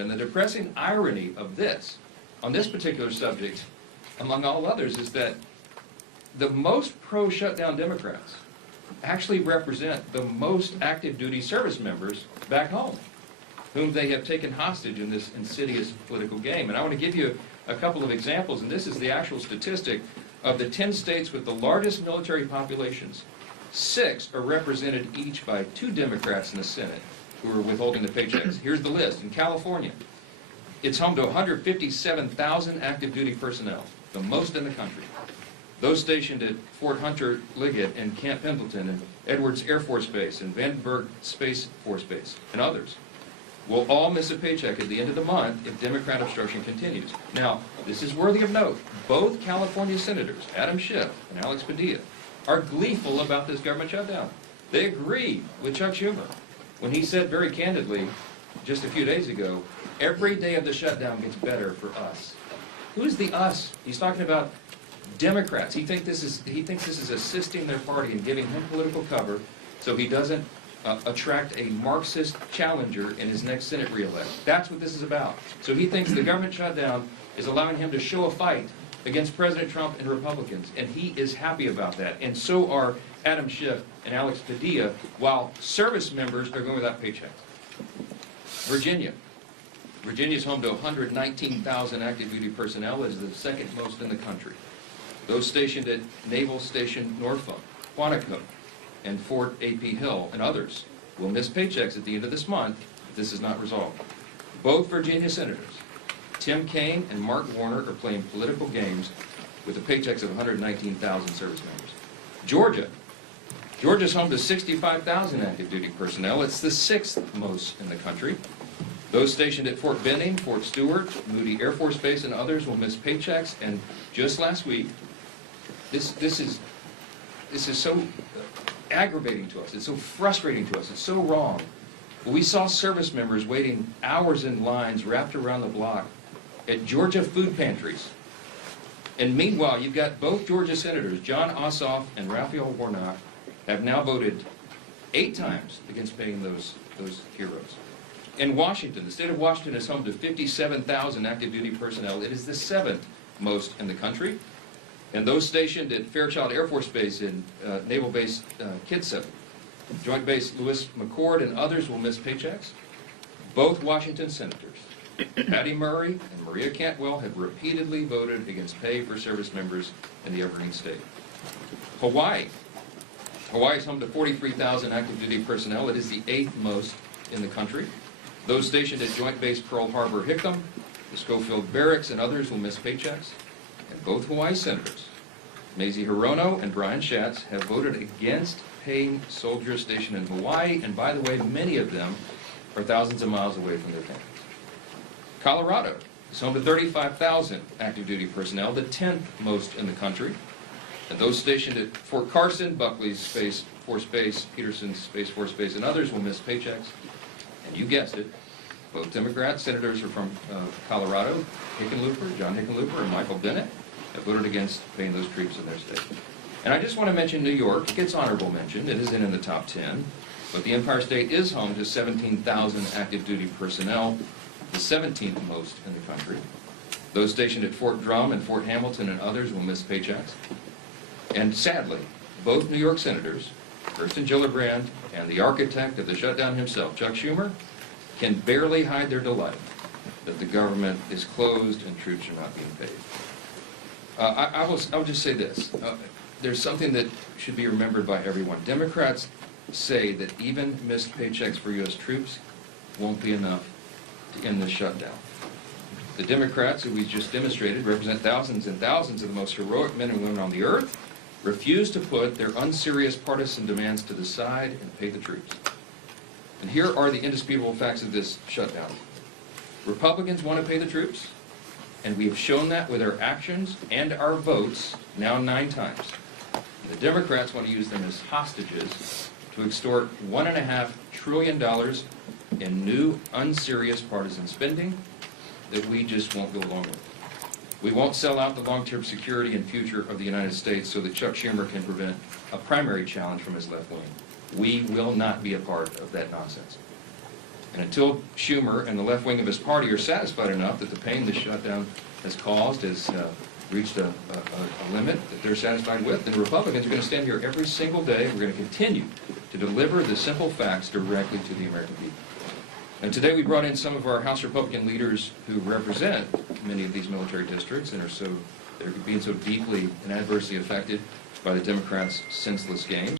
And the depressing irony of this, on this particular subject, among all others, is that the most pro-shutdown Democrats actually represent the most active duty service members back home, whom they have taken hostage in this insidious political game. And I want to give you a couple of examples, and this is the actual statistic of the 10 states with the largest military populations. 6 are represented each by 2 Democrats in the Senate who are withholding the paychecks. Here's the list. In California, it's home to 157,000 active duty personnel, the most in the country. Those stationed at Fort Hunter Liggett and Camp Pendleton and Edwards Air Force Base and Vandenberg Space Force Base and others will all miss a paycheck at the end of the month if Democrat obstruction continues. Now, this is worthy of note. Both California senators, Adam Schiff and Alex Padilla, are gleeful about this government shutdown. They agree with Chuck Schumer when he said very candidly just a few days ago, every day of the shutdown gets better for us. Who's the us? He's talking about Democrats. He thinks this is assisting their party and giving him political cover so he doesn't attract a Marxist challenger in his next Senate re-elect. That's what this is about. So he thinks the government shutdown is allowing him to show a fight against President Trump and Republicans, and he is happy about that. And so are Adam Schiff and Alex Padilla, while service members are going without paychecks. Virginia. Virginia is home to 119,000 active duty personnel. It is the second most in the country. Those stationed at Naval Station Norfolk, Quantico, and Fort A.P. Hill, and others will miss paychecks at the end of this month if this is not resolved. Both Virginia senators, Tim Kaine and Mark Warner, are playing political games with the paychecks of 119,000 service members. Georgia. Georgia's home to 65,000 active duty personnel. It's the 6th most in the country. Those stationed at Fort Benning, Fort Stewart, Moody Air Force Base, and others will miss paychecks. And just last week, this is so aggravating to us. It's so frustrating to us. It's so wrong. We saw service members waiting hours in lines wrapped around the block at Georgia food pantries. And meanwhile, you've got both Georgia senators, John Ossoff and Raphael Warnock, have now voted 8 times against paying those heroes. In Washington, the state of Washington is home to 57,000 active duty personnel. It is the 7th most in the country. And those stationed at Fairchild Air Force Base in Naval Base Kitsap, Joint Base Lewis McChord, and others will miss paychecks. Both Washington senators, Patty Murray and Maria Cantwell, have repeatedly voted against pay for service members in the Evergreen State. Hawaii. Hawaii is home to 43,000 active duty personnel. It is the 8th most in the country. Those stationed at Joint Base Pearl Harbor Hickam, the Schofield Barracks, and others will miss paychecks. And both Hawaii senators, Mazie Hirono and Brian Schatz, have voted against paying soldiers stationed in Hawaii, and by the way, many of them are thousands of miles away from their families. Colorado is home to 35,000 active duty personnel, the 10th most in the country. And those stationed at Fort Carson, Buckley's Space Force Base, Peterson's Space Force Base, and others will miss paychecks. And you guessed it, both Democrats, senators are from Colorado, John Hickenlooper, and Michael Bennett, have voted against paying those troops in their state. And I just want to mention New York. It gets honorable mention. It isn't in the top 10. But the Empire State is home to 17,000 active duty personnel, the 17th most in the country. Those stationed at Fort Drum and Fort Hamilton and others will miss paychecks. And sadly, both New York senators, Kirsten Gillibrand and the architect of the shutdown himself, Chuck Schumer, can barely hide their delight that the government is closed and troops are not being paid. I will just say this. There's something that should be remembered by everyone. Democrats say that even missed paychecks for U.S. troops won't be enough to end this shutdown. The Democrats, who we just demonstrated, represent thousands and thousands of the most heroic men and women on the earth, refuse to put their unserious partisan demands to the side and pay the troops. And here are the indisputable facts of this shutdown. Republicans want to pay the troops, and we have shown that with our actions and our votes now 9 times. The Democrats want to use them as hostages to extort $1.5 trillion in new, unserious partisan spending that we just won't go along with. We won't sell out the long-term security and future of the United States so that Chuck Schumer can prevent a primary challenge from his left wing. We will not be a part of that nonsense. And until Schumer and the left wing of his party are satisfied enough that the pain this shutdown has caused has reached a limit that they're satisfied with, then Republicans are going to stand here every single day. We're going to continue to deliver the simple facts directly to the American people. And today we brought in some of our House Republican leaders who represent many of these military districts and they're being so deeply and adversely affected by the Democrats' senseless game.